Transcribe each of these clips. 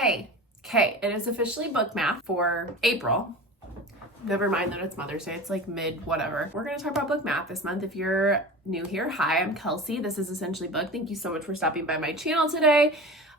Okay, it is officially book math for April. Never mind that it's Mother's Day. It's like mid whatever. We're going to talk about book math this month. If you're new here, hi, I'm Kelsey. This is Essentially Book. Thank you so much for stopping by my channel today.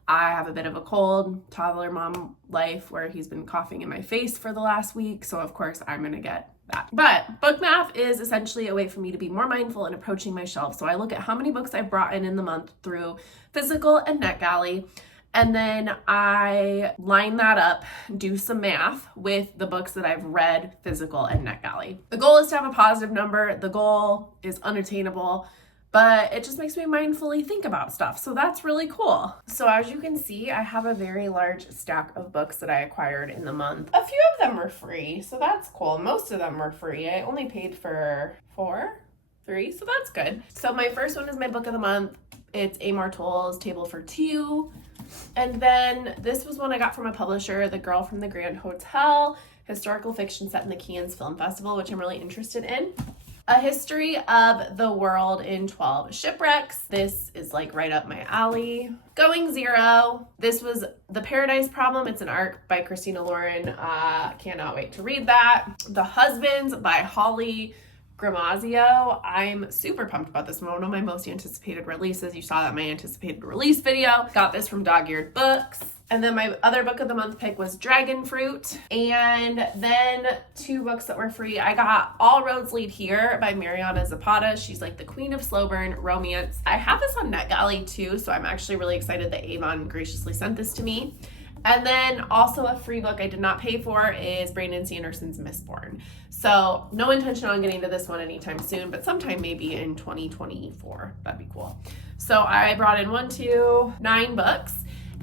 I have a bit of a cold, toddler mom life where he's been coughing in my face for the last week. So of course I'm going to get that. But book math is essentially a way for me to be more mindful in approaching my shelf. So I look at how many books I've brought in the month through Physical and NetGalley. And then I line that up, do some math with the books that I've read, Physical and NetGalley. The goal is to have a positive number. The goal is unattainable, but it just makes me mindfully think about stuff. So that's really cool. So as you can see, I have a very large stack of books that I acquired in the month. A few of them were free, so that's cool. Most of them were free. I only paid for three, so that's good. So my first one is my book of the month. It's Amor Towles' Table for Two. And then this was one I got from a publisher, The Girl from the Grand Hotel, historical fiction set in the Cannes Film Festival, which I'm really interested in. A History of the World in 12 Shipwrecks. This is like right up my alley. Going Zero. This was The Paradise Problem. It's an arc by Christina Lauren. Cannot wait to read that. The Husbands by Holly Gramazio. I'm super pumped about this one of my most anticipated releases. You saw that in my anticipated release video. Got this from Dog-Eared Books. And then my other book of the month pick was Dragon Fruit. And then two books that were free. I got All Roads Lead Here by Mariana Zapata. She's like the queen of slow burn romance. I have this on NetGalley too, so I'm actually really excited that Avon graciously sent this to me. And then also a free book I did not pay for is Brandon Sanderson's Mistborn. So no intention on getting to this one anytime soon, but sometime maybe in 2024. That'd be cool. So I brought in 9 books,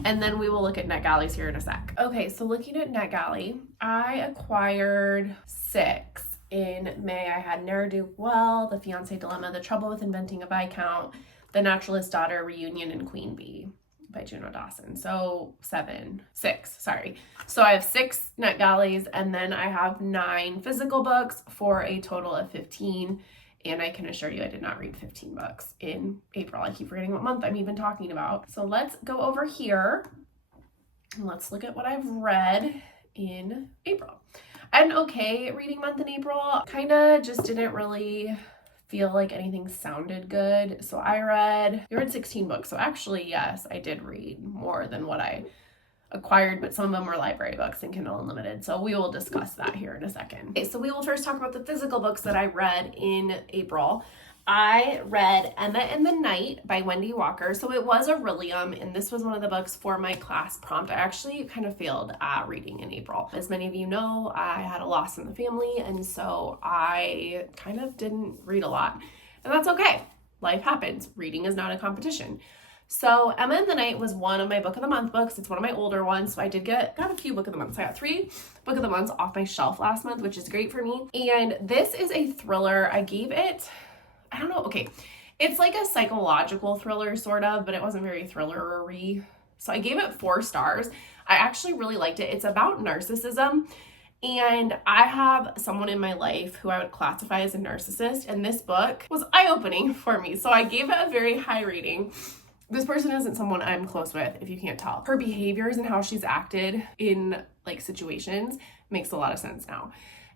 and then we will look at NetGalley's here in a sec. Okay, so looking at NetGalley, I acquired 6. In May, I had Ne'er-Do Well, The Fiancé Dilemma, The Trouble with Inventing a Viscount, The Naturalist's Daughter, Reunion, and Queen Bee by Juno Dawson. So 6, sorry. So I have 6 NetGalleys, and then I have 9 physical books for a total of 15. And I can assure you I did not read 15 books in April. I keep forgetting what month I'm even talking about. So let's go over here and let's look at what I've read in April. I had an okay reading month in April. Kind of just didn't really feel like anything sounded good. So I read 16 books. So actually, yes, I did read more than what I acquired, but some of them were library books and Kindle Unlimited. So we will discuss that here in a second. Okay, so we will first talk about the physical books that I read in April. I read Emma and the Night by Wendy Walker. So it was a Rillium, and this was one of the books for my class prompt. I actually kind of failed at reading in April. As many of you know, I had a loss in the family, and so I kind of didn't read a lot. And that's okay. Life happens. Reading is not a competition. So Emma and the Night was one of my book of the month books. It's one of my older ones. So I did got a few book of the months. I got 3 book of the months off my shelf last month, which is great for me. And this is a thriller. I gave it, I don't know. Okay. It's like a psychological thriller sort of, but it wasn't very thriller-y. So I gave it 4 stars. I actually really liked it. It's about narcissism. And I have someone in my life who I would classify as a narcissist. And this book was eye-opening for me. So I gave it a very high rating. This person isn't someone I'm close with, if you can't tell. Her behaviors and how she's acted in like situations makes a lot of sense now.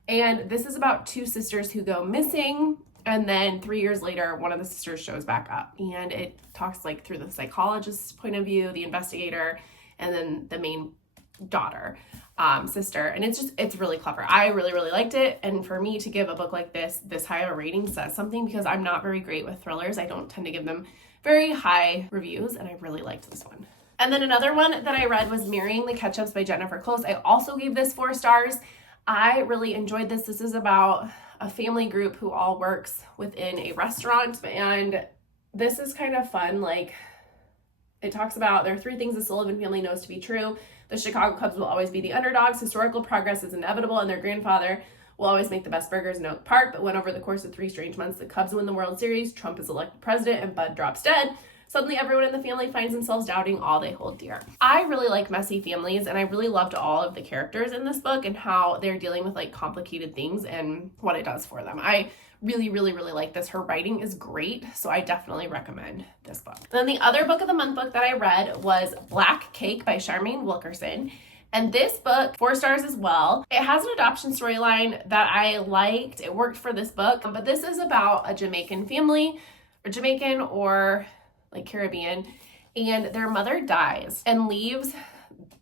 And this is about 2 sisters who go missing, and then 3 years later, one of the sisters shows back up. And it talks like through the psychologist's point of view, the investigator, and then the main daughter, sister. And it's really clever. I really, really liked it. And for me to give a book like this high of a rating says something, because I'm not very great with thrillers. I don't tend to give them very high reviews, and I really liked this one. And then another one that I read was Marrying the Ketchups by Jennifer Close. I also gave this 4 stars. I really enjoyed this. This is about a family group who all works within a restaurant, and this is kind of fun. Like, it talks about there are 3 things the Sullivan family knows to be true. The Chicago Cubs will always be the underdogs. Historical progress is inevitable, and their grandfather will always make the best burgers in Oak Park. But when over the course of 3 strange months, the Cubs win the World Series, Trump is elected president, and Bud drops dead, Suddenly everyone in the family finds themselves doubting all they hold dear. I really like messy families, and I really loved all of the characters in this book and how they're dealing with like complicated things and what it does for them. I really like this. Her writing is great, so I definitely recommend this book. Then the other book of the month book that I read was Black Cake by Charmaine Wilkerson. And this book, 4 stars as well. It has an adoption storyline that I liked. It worked for this book, but this is about a Jamaican family, or Jamaican or like Caribbean, and their mother dies and leaves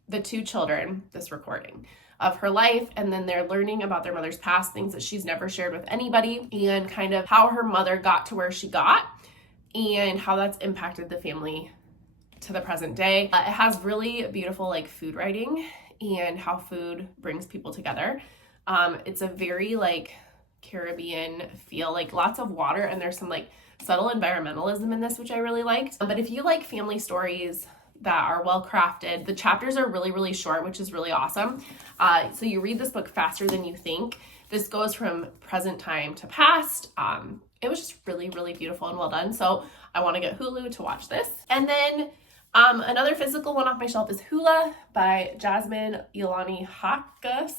the 2 children this recording of her life, and then they're learning about their mother's past, things that she's never shared with anybody, and kind of how her mother got to where she got and how that's impacted the family to the present day. It has really beautiful like food writing and how food brings people together. It's a very like Caribbean feel, like lots of water, and there's some like subtle environmentalism in this, which I really liked. But if you like family stories that are well crafted, the chapters are really short, which is really awesome. So you read this book faster than you think. This goes from present time to past. It was just really beautiful and well done. So I want to get Hulu to watch this. And then another physical one off my shelf is Hula by Jasmine Ilani Hakas.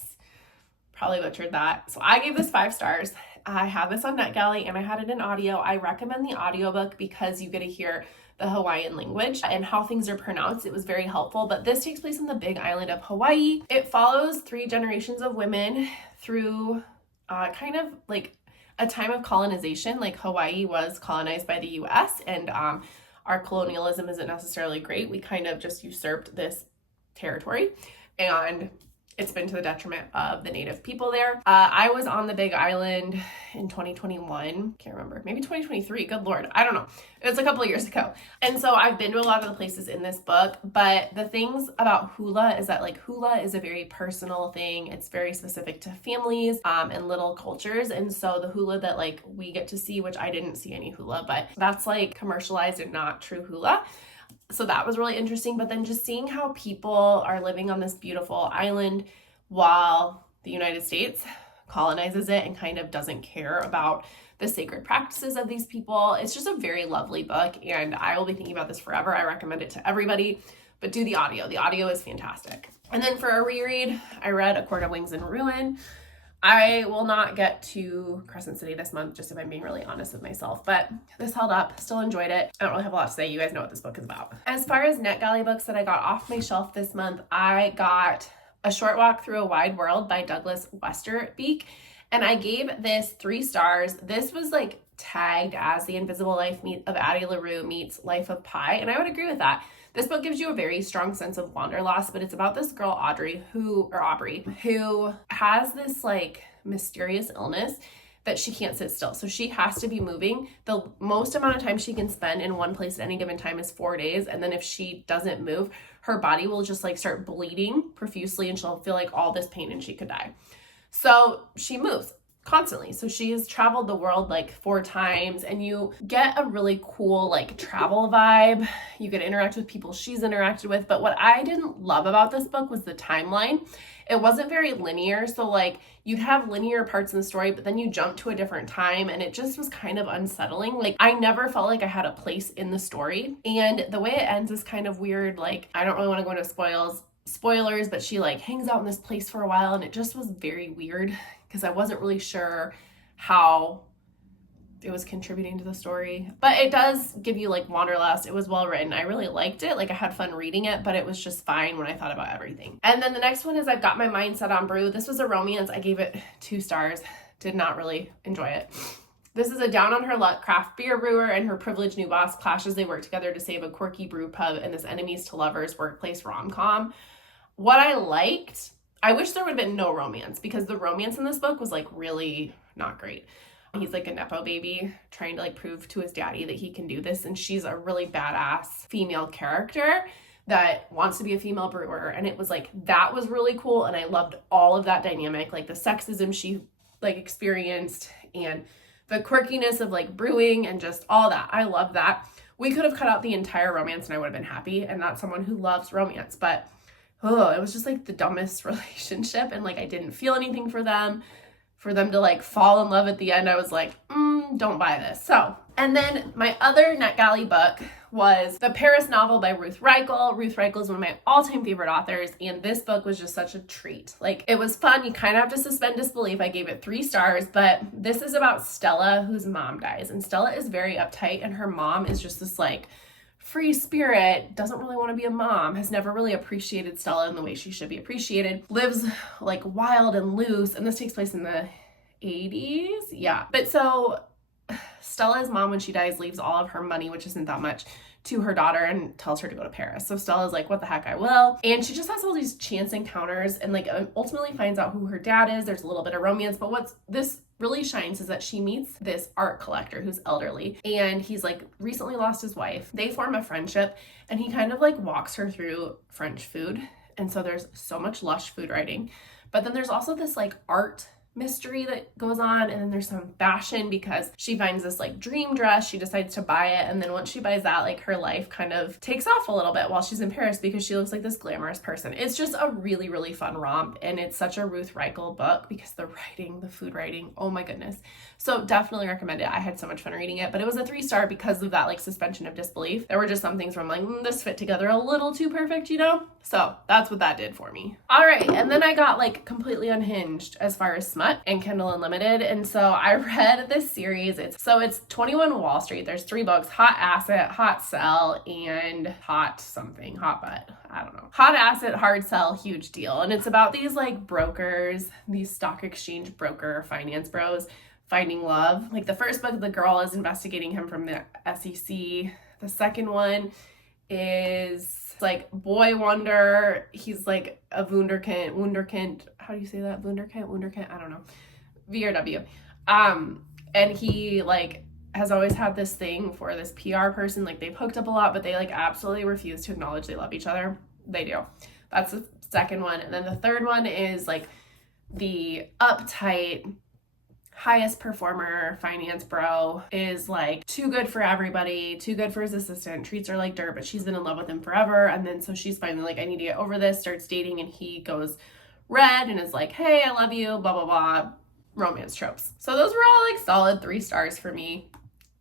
Probably butchered that. So I gave this 5 stars. I have this on NetGalley and I had it in audio. I recommend the audiobook because you get to hear the Hawaiian language and how things are pronounced. It was very helpful, but this takes place on the big island of Hawaii. It follows 3 generations of women through kind of like a time of colonization. Like Hawaii was colonized by the US, and our colonialism isn't necessarily great. We kind of just usurped this territory, and it's been to the detriment of the native people there. I was on the Big Island in 2021. Can't remember. Maybe 2023. Good Lord. I don't know. It was a couple of years ago. And so I've been to a lot of the places in this book, but the things about hula is that like hula is a very personal thing. It's very specific to families and little cultures. And so the hula that like we get to see, which I didn't see any hula, but that's like commercialized and not true hula. So that was really interesting. But then just seeing how people are living on this beautiful island while the United States colonizes it and kind of doesn't care about the sacred practices of these people. It's just a very lovely book, and I will be thinking about this forever. I recommend it to everybody, but do the audio. The audio is fantastic. And then for a reread, I read A Court of Wings and Ruin. I will not get to Crescent City this month, just if I'm being really honest with myself, but this held up, still enjoyed it. I don't really have a lot to say. You guys know what this book is about. As far as NetGalley books that I got off my shelf this month, I got A Short Walk Through a Wide World by Douglas Westerbeek, and I gave this 3 stars. This was like tagged as The Invisible Life of Addie LaRue meets Life of Pi, and I would agree with that. This book gives you a very strong sense of wanderlust, but it's about this girl, Aubrey, who has this like mysterious illness that she can't sit still. So she has to be moving. The most amount of time she can spend in one place at any given time is 4 days. And then if she doesn't move, her body will just like start bleeding profusely and she'll feel like all this pain and she could die. So she moves constantly. So she has traveled the world like 4 times, and you get a really cool like travel vibe. You get to interact with people she's interacted with. But what I didn't love about this book was the timeline. It wasn't very linear. So like you'd have linear parts in the story, but then you jump to a different time, and it just was kind of unsettling. Like I never felt like I had a place in the story. And the way it ends is kind of weird. Like I don't really want to go into spoilers, but she like hangs out in this place for a while, and it just was very weird because I wasn't really sure how it was contributing to the story. But it does give you like wanderlust. It was well written. I really liked it. Like I had fun reading it, but it was just fine when I thought about everything. And then the next one is I've Got My Mind Set on Brew. This was a romance. I gave it 2 stars. Did not really enjoy it. This is a down on her luck craft beer brewer and her privileged new boss clash as they work together to save a quirky brew pub in this enemies to lovers workplace rom-com. What I liked, I wish there would have been no romance, because the romance in this book was like really not great. He's like a Nepo baby trying to like prove to his daddy that he can do this. And she's a really badass female character that wants to be a female brewer. And it was like, that was really cool. And I loved all of that dynamic, like the sexism she like experienced and the quirkiness of like brewing and just all that. I love that. We could have cut out the entire romance and I would have been happy, and not someone who loves romance, but it was just like the dumbest relationship. And like, I didn't feel anything for them to like fall in love at the end. I was like, don't buy this. So And then my other NetGalley book was the Paris novel by Ruth Reichel. Ruth Reichel is one of my all-time favorite authors, and this book was just such a treat. Like, it was fun. You kind of have to suspend disbelief. I gave it 3 stars, but this is about Stella, whose mom dies, and Stella is very uptight, and her mom is just this like free spirit, doesn't really want to be a mom, has never really appreciated Stella in the way she should be appreciated, lives like wild and loose, and this takes place in the 80s. Yeah. But so Stella's mom, when she dies, leaves all of her money, which isn't that much, to her daughter and tells her to go to Paris. So Stella's like, what the heck, I will. And she just has all these chance encounters and like ultimately finds out who her dad is. There's a little bit of romance, but what's this really shines is that she meets this art collector who's elderly, and he's like recently lost his wife. They form a friendship, and he kind of like walks her through French food. And so there's so much lush food writing, but then there's also this like art mystery that goes on, and then there's some fashion because she finds this like dream dress, she decides to buy it, and then once she buys that, like her life kind of takes off a little bit while she's in Paris because she looks like this glamorous person. It's just a really, really fun romp, and it's such a Ruth Reichel book because the writing, the food writing, oh my goodness. So definitely recommend it. I had so much fun reading it, but it was a 3-star because of that like suspension of disbelief. There were just some things where I'm like, this fit together a little too perfect, you know? So that's what that did for me. All right, and then I got like completely unhinged as far as smut and Kindle Unlimited, and so I read this series. It's 21 Wall Street. There's 3 books: Hot Asset, Hot Sell, and Hot something, Hot Butt. I don't know. Hot Asset, Hard Sell, Huge Deal. And it's about these like brokers, these stock exchange broker finance bros finding love. Like the first book, the girl is investigating him from the SEC. The second one is like Boy Wonder. He's like a Wunderkind. How do you say that? Wunderkind? I don't know. VRW. And he like has always had this thing for this PR person. Like they've hooked up a lot, but they like absolutely refuse to acknowledge they love each other. They do. That's the second one. And then the third one is like the uptight, highest performer finance bro is like too good for everybody, too good for his assistant, treats her like dirt, but she's been in love with him forever. And then so she's finally like, I need to get over this, starts dating, and he goes red and is like, hey, I love you, blah, blah, blah. Romance tropes. So those were all like solid 3 stars for me.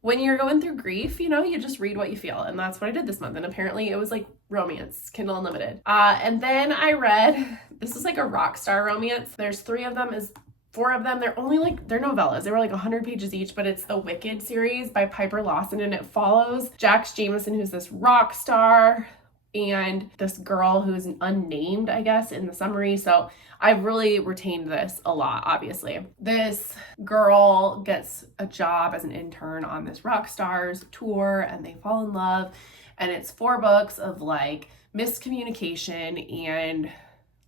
When you're going through grief, you know, you just read what you feel. And that's what I did this month. And apparently it was like romance, Kindle Unlimited. And then I read, this is like a rock star romance. There's 4 of them. They're only like, they're novellas. They were like 100 pages each, but it's the Wicked series by Piper Lawson. And it follows Jax Jameson, who's this rock star, and this girl who's unnamed, I guess, in the summary. So I've really retained this a lot, obviously. This girl gets a job as an intern on this rock stars tour, and they fall in love. And it's 4 books of like miscommunication and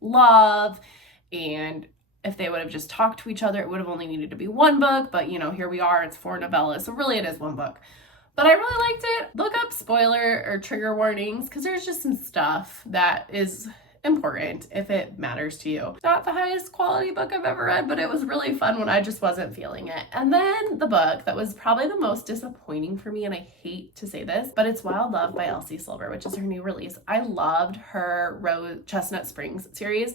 love. And if they would have just talked to each other, it would have only needed to be 1 book. But, you know, here we are. It's 4 novellas. So really it is 1 book. But I really liked it. Look up spoiler or trigger warnings because there's just some stuff that is important if it matters to you. Not the highest quality book I've ever read, but it was really fun when I just wasn't feeling it. And then the book that was probably the most disappointing for me, and I hate to say this, but it's Wild Love by Elsie Silver, which is her new release. I loved her Chestnut Springs series.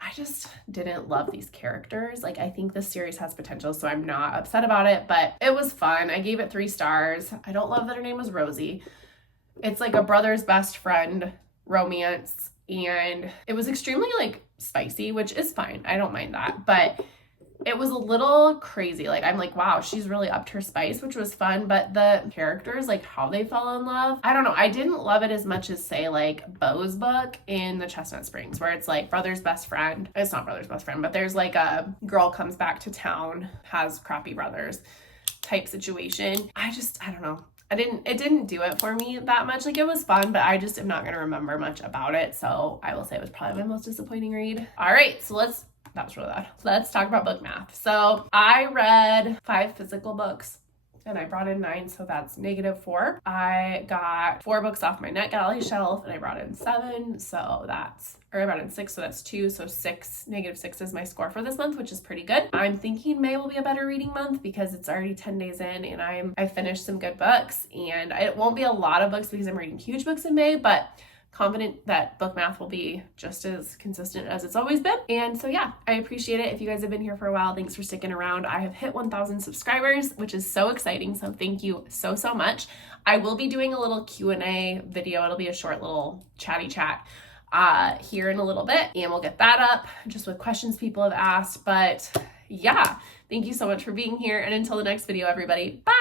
I just didn't love these characters. Like, I think this series has potential, so I'm not upset about it, but it was fun. I gave it 3 stars. I don't love that her name was Rosie. It's like a brother's best friend romance, and it was extremely like spicy, which is fine. I don't mind that, but it was a little crazy. Like, I'm like, wow, she's really upped her spice, which was fun. But the characters, like how they fell in love, I don't know. I didn't love it as much as, say, like Beau's book in the Chestnut Springs, where it's like brother's best friend. It's not brother's best friend, but there's like a girl comes back to town, has crappy brothers type situation. I don't know. It didn't do it for me that much. Like, it was fun, but I just am not going to remember much about it. So I will say it was probably my most disappointing read. All right, so that was really loud. Let's talk about book math. So I read 5 physical books and I brought in 9, so that's -4. I got 4 books off my NetGalley shelf and I brought in 7, I brought in 6, so that's 2, so -6 is my score for this month, which is pretty good. I'm thinking May will be a better reading month because it's already 10 days in and I finished some good books, and it won't be a lot of books because I'm reading huge books in May, but confident that book math will be just as consistent as it's always been. And so yeah, I appreciate it. If you guys have been here for a while, thanks for sticking around. I have hit 1,000 subscribers, which is so exciting. So thank you so, so much. I will be doing a little Q&A video. It'll be a short little chatty chat here in a little bit, and we'll get that up just with questions people have asked. But yeah, thank you so much for being here. And until the next video, everybody, bye.